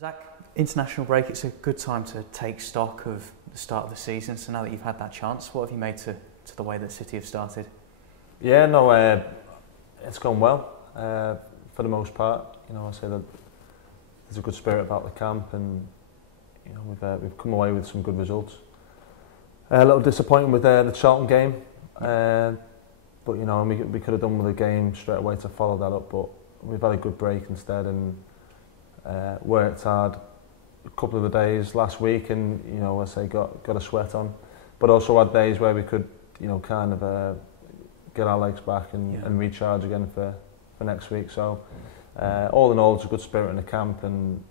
Zach, international break, it's a good time to take stock of the start of the season. So now that you've had that chance, what have you made to the way that City have started? Yeah, no, it's gone well for the most part. You know, I say that there's a good spirit about the camp, and you know we've come away with some good results. A little disappointing with the Charlton game, but you know we could have done with a game straight away to follow that up. But we've had a good break instead, and worked hard a couple of the days last week, and you know I say got a sweat on, but also had days where we could kind of get our legs back and recharge again for next week. So all in all, it's a good spirit in the camp, and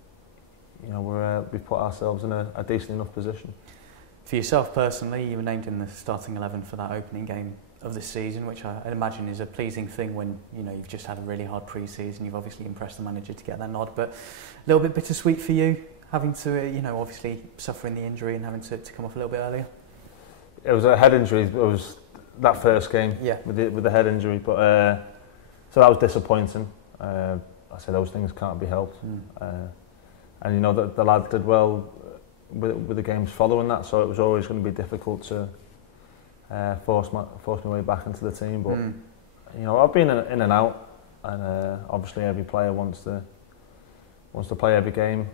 you know we've put ourselves in a decent enough position. For yourself personally, you were named in the starting 11 for that opening game of the season, which I imagine is a pleasing thing when you've just had a really hard pre-season. You've obviously impressed the manager to get that nod, but a little bit bittersweet for you having to obviously suffering the injury and having to come off a little bit earlier. It was a head injury. It was that first game with the head injury, but so that was disappointing. I say those things can't be helped, and you know the lad did well with the games following that, so it was always going to be difficult to force my way back into the team. But you know I've been in and out, and obviously every player wants to play every game.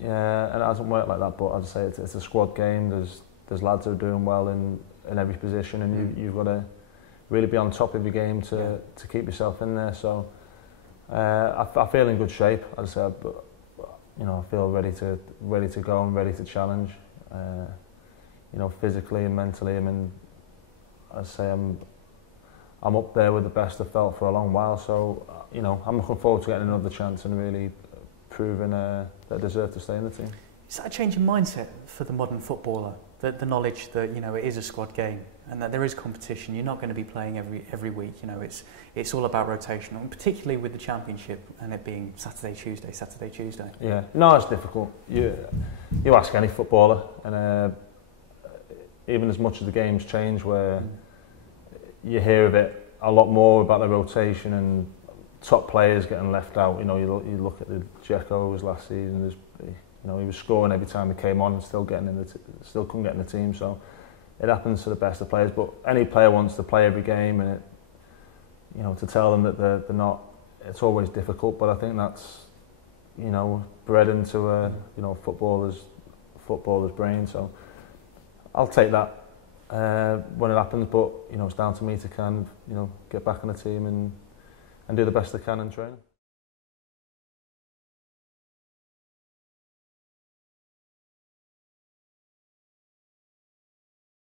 Yeah, and it hasn't worked like that. But as I say, it's a squad game. There's lads who are doing well in every position, and you've got to really be on top of your game to keep yourself in there. So I feel in good shape, as I said, but you know I feel ready to go and ready to challenge. You know, physically and mentally. I mean, I say I'm up there with the best I've felt for a long while. So you know I'm looking forward to getting another chance and really proving that I deserve to stay in the team. Is that a change in mindset for the modern footballer? The knowledge that it is a squad game and that there is competition. You're not going to be playing every week. You know, it's all about rotation, and particularly with the Championship and it being Saturday, Tuesday. Yeah, no, it's difficult. You ask any footballer, and even as much as the games change, where you hear of it a lot more about the rotation and top players getting left out. You know, you look at the Dzeko's last season. You know, he was scoring every time he came on and still couldn't get in the team. So it happens to the best of players. But any player wants to play every game, and to tell them that they're not, it's always difficult. But I think that's bred into a footballer's brain. So I'll take that when it happens. But it's down to me to kind of get back in the team and do the best I can in training.